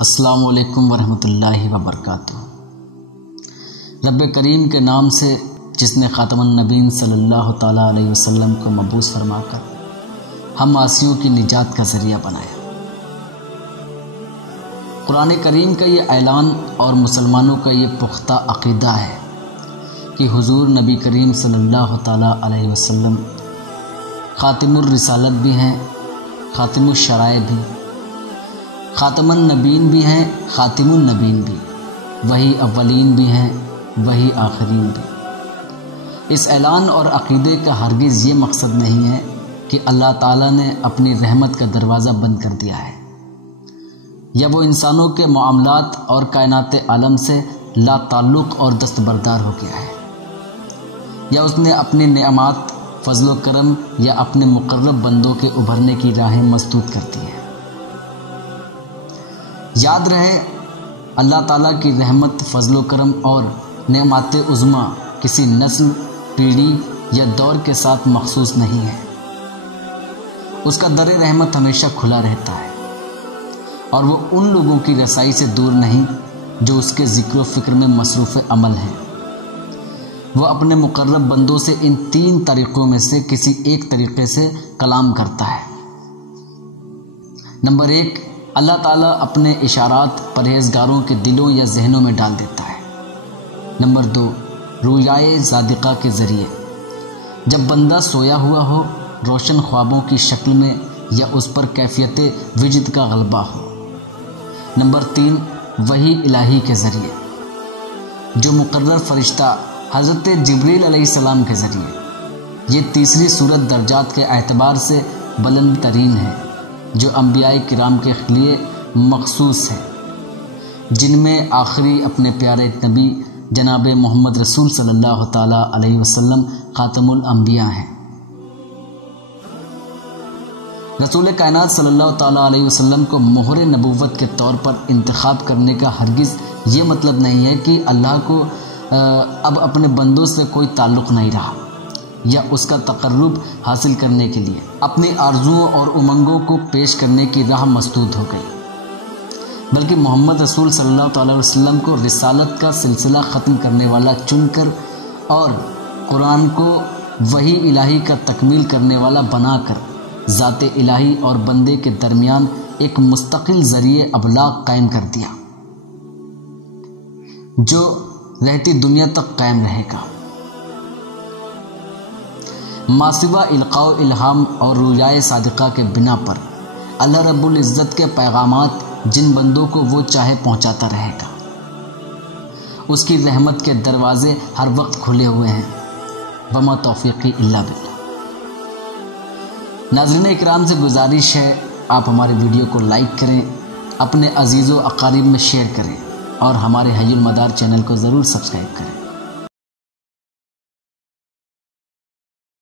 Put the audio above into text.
السلام علیکم ورحمۃ اللہ وبرکاتہ۔ رب کریم کے نام سے جس نے خاتم النبیین صلی اللہ تعالیٰ علیہ وسلم کو مبعوث فرما کر ہم آسیوں کی نجات کا ذریعہ بنایا۔ قرآن کریم کا یہ اعلان اور مسلمانوں کا یہ پختہ عقیدہ ہے کہ حضور نبی کریم صلی اللہ تعالیٰ علیہ وسلم خاتم الرسالت بھی ہیں، خاتم الشرائع بھی، خاتم النبیین بھی ہیں، خاتم النبیین بھی، وہی اولین بھی ہیں، وہی آخرین بھی۔ اس اعلان اور عقیدے کا ہرگز یہ مقصد نہیں ہے کہ اللہ تعالیٰ نے اپنی رحمت کا دروازہ بند کر دیا ہے، یا وہ انسانوں کے معاملات اور کائنات عالم سے لا تعلق اور دستبردار ہو گیا ہے، یا اس نے اپنی نعمات، فضل و کرم یا اپنے مقرب بندوں کے ابھرنے کی راہیں مسدود کر دی ہیں۔ یاد رہے، اللہ تعالیٰ کی رحمت، فضل و کرم اور نعمات عظمیٰ کسی نسل، پیڑھی یا دور کے ساتھ مخصوص نہیں ہے۔ اس کا در رحمت ہمیشہ کھلا رہتا ہے، اور وہ ان لوگوں کی رسائی سے دور نہیں جو اس کے ذکر و فکر میں مصروف عمل ہیں۔ وہ اپنے مقرب بندوں سے ان 3 طریقوں میں سے کسی ایک طریقے سے کلام کرتا ہے۔ نمبر 1، اللہ تعالیٰ اپنے اشارات پرہیزگاروں کے دلوں یا ذہنوں میں ڈال دیتا ہے۔ نمبر 2، رویائے صادقہ کے ذریعے، جب بندہ سویا ہوا ہو، روشن خوابوں کی شکل میں یا اس پر کیفیت وجد کا غلبہ ہو۔ نمبر 3، وحی الہی کے ذریعے، جو مقرر فرشتہ حضرت جبریل علیہ السلام کے ذریعے۔ یہ تیسری صورت درجات کے اعتبار سے بلند ترین ہے، جو انبیاء کرام کے لیے مخصوص ہے، جن میں آخری اپنے پیارے نبی جناب محمد رسول صلی اللہ تعالیٰ علیہ وسلم خاتم الانبیاء ہیں۔ رسول کائنات صلی اللہ تعالیٰ علیہ وسلم کو مہر نبوت کے طور پر انتخاب کرنے کا ہرگز یہ مطلب نہیں ہے کہ اللہ کو اب اپنے بندوں سے کوئی تعلق نہیں رہا، یا اس کا تقرب حاصل کرنے کے لیے اپنی آرزوؤں اور امنگوں کو پیش کرنے کی راہ مسدود ہو گئی، بلکہ محمد رسول صلی اللہ تعالی وسلم کو رسالت کا سلسلہ ختم کرنے والا چن کر اور قرآن کو وحی الہی کا تکمیل کرنے والا بنا کر ذات الہی اور بندے کے درمیان ایک مستقل ذریعہ ابلاغ قائم کر دیا، جو رہتی دنیا تک قائم رہے گا۔ ماسوا القاء الہام اور رویائے صادقہ کے بنا پر اللہ رب العزت کے پیغامات جن بندوں کو وہ چاہے پہنچاتا رہے گا۔ اس کی رحمت کے دروازے ہر وقت کھلے ہوئے ہیں، وما توفیقی الا باللہ۔ ناظرین اکرام سے گزارش ہے، آپ ہمارے ویڈیو کو لائک کریں، اپنے عزیز و اقارب میں شیئر کریں، اور ہمارے حی المدار چینل کو ضرور سبسکرائب کریں۔